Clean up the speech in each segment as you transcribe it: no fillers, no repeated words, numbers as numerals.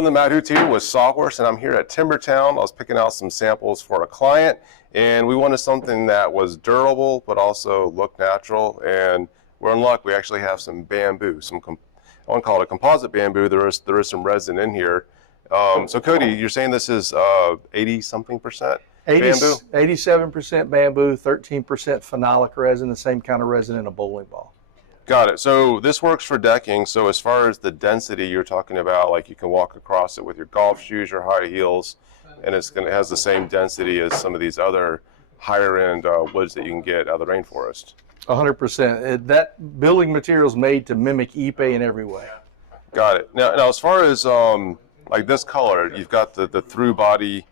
everyone, the Matt Hoot here with Sawhorse, and I'm here at TimberTown. I was picking out some samples for a client, and we wanted something that was durable but also looked natural. And we're in luck. We actually have some bamboo, I want to call it a composite bamboo. There is some resin in here. So Cody, you're saying this is 80-something% bamboo? 87% bamboo, 13% phenolic resin, the same kind of resin in a bowling ball. Got it. So this works for decking. So as far as the density you're talking about, like you can walk across it with your golf shoes or high heels, and it has the same density as some of these other higher end woods that you can get out of the rainforest. 100%. That building material is made to mimic ipe in every way. Got it. Now as far as like this color, you've got the through body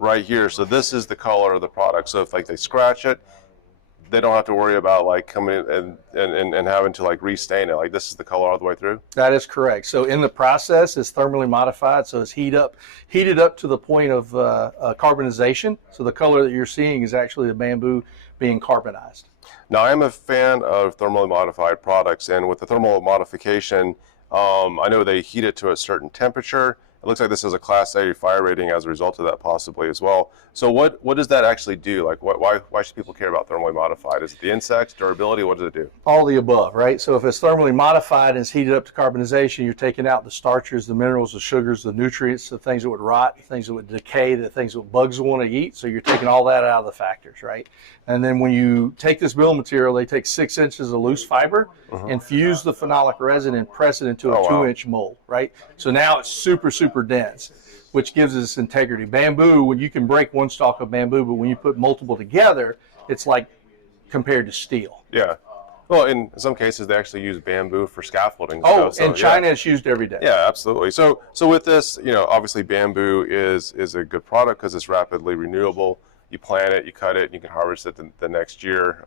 right here. So this is the color of the product. So if like they scratch it, they don't have to worry about like coming in and having to like restain it. Like this is the color all the way through? That is correct. So in the process, it's thermally modified. So it's heated up to the point of carbonization. So the color that you're seeing is actually the bamboo being carbonized. Now I am a fan of thermally modified products, and with the thermal modification, I know they heat it to a certain temperature. It looks like this has a Class A fire rating as a result of that possibly as well. So what does that actually do? Like why should people care about thermally modified? Is it the insects, durability? What does it do? All the above, right? So if it's thermally modified and it's heated up to carbonization, you're taking out the starches, the minerals, the sugars, the nutrients, the things that would rot, the things that would decay, the things that bugs want to eat. So you're taking all that out of the factors, right? And then when you take this build material, they take 6 inches of loose fiber, infuse the phenolic resin, and press it into a 2-inch mold, right? So now it's super, super dense, which gives us integrity. Bamboo, when you can break one stalk of bamboo, but when you put multiple together, it's like compared to steel. Yeah. Well, in some cases, they actually use bamboo for scaffolding. Oh, in China, it's used every day. Yeah, absolutely. So with this, obviously bamboo is a good product because it's rapidly renewable. You plant it, you cut it, and you can harvest it the next year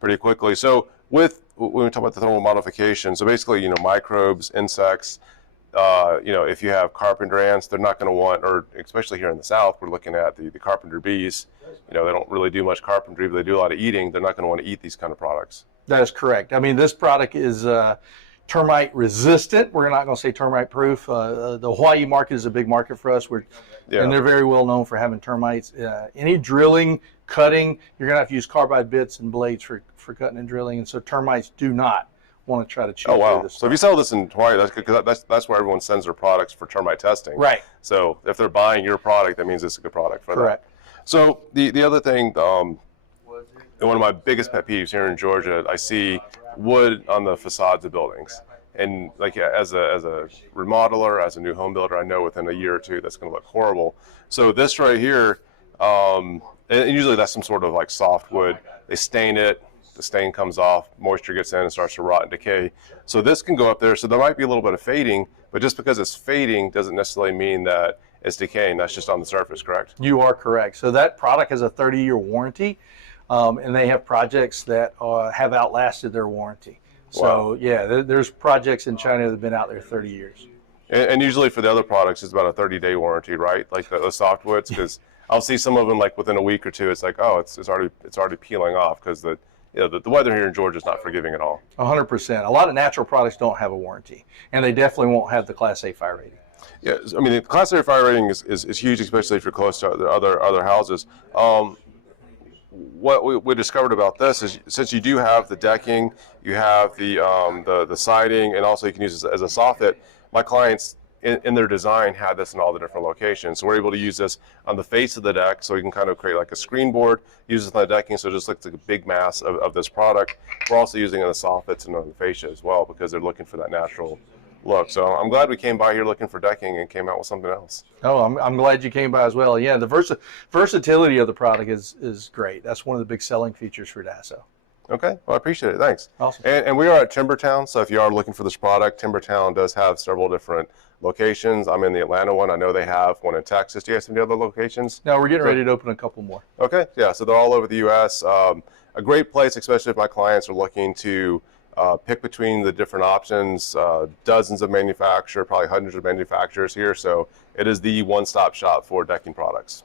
pretty quickly. So when we talk about the thermal modification, so basically, microbes, insects, if you have carpenter ants, they're not going to want, or especially here in the South, we're looking at the carpenter bees. They don't really do much carpentry, but they do a lot of eating. They're not going to want to eat these kind of products. That is correct. I mean, this product is termite resistant. We're not going to say termite proof. The Hawaii market is a big market for us. And they're very well known for having termites. Any drilling, cutting, you're going to have to use carbide bits and blades for cutting and drilling. And so termites do not want to try to chew through this stuff. So if you sell this in Hawaii, that's good, because that's where everyone sends their products for termite testing. Right. So if they're buying your product, that means it's a good product for them. Correct. So the other thing, one of my biggest pet peeves here in Georgia, I see wood on the facades of buildings. And like as a remodeler, as a new home builder, I know within a year or two that's going to look horrible. So this right here, and usually that's some sort of like soft wood. They stain it. The stain comes off, moisture gets in and starts to rot and decay. So this can go up there. So there might be a little bit of fading, but just because it's fading doesn't necessarily mean that it's decaying. That's just on the surface, correct? You are correct. So that product has a 30-year warranty, and they have projects that have outlasted their warranty. So yeah, there's projects in China that have been out there 30 years. And usually for the other products, it's about a 30-day warranty, right? Like the softwoods, because I'll see some of them like within a week or two. It's like, oh, it's already peeling off because the weather here in Georgia is not forgiving at all. 100%. A lot of natural products don't have a warranty, and they definitely won't have the Class A fire rating. Yeah, I mean, the Class A fire rating is huge, especially if you're close to the other houses. What we discovered about this is, since you do have the decking, you have the siding, and also you can use this as a soffit. My clients in their design had this in all the different locations. So we're able to use this on the face of the deck, so you can kind of create like a screen board, use it on the decking, so it just looks like a big mass of this product. We're also using it on the soffits and on the fascia as well, because they're looking for that natural look. So I'm glad we came by here looking for decking and came out with something else. Oh, I'm glad you came by as well. Yeah, the versatility of the product is great. That's one of the big selling features for Dasso. Okay, well, I appreciate it. Thanks. Awesome. And we are at TimberTown, so if you are looking for this product, TimberTown does have several different locations. I'm in the Atlanta one. I know they have one in Texas. Do you guys have any other locations? No, we're getting ready to open a couple more. Okay, yeah, so they're all over the U.S. A great place, especially if my clients are looking to pick between the different options. Dozens of manufacturers, probably hundreds of manufacturers here, so it is the one-stop shop for decking products.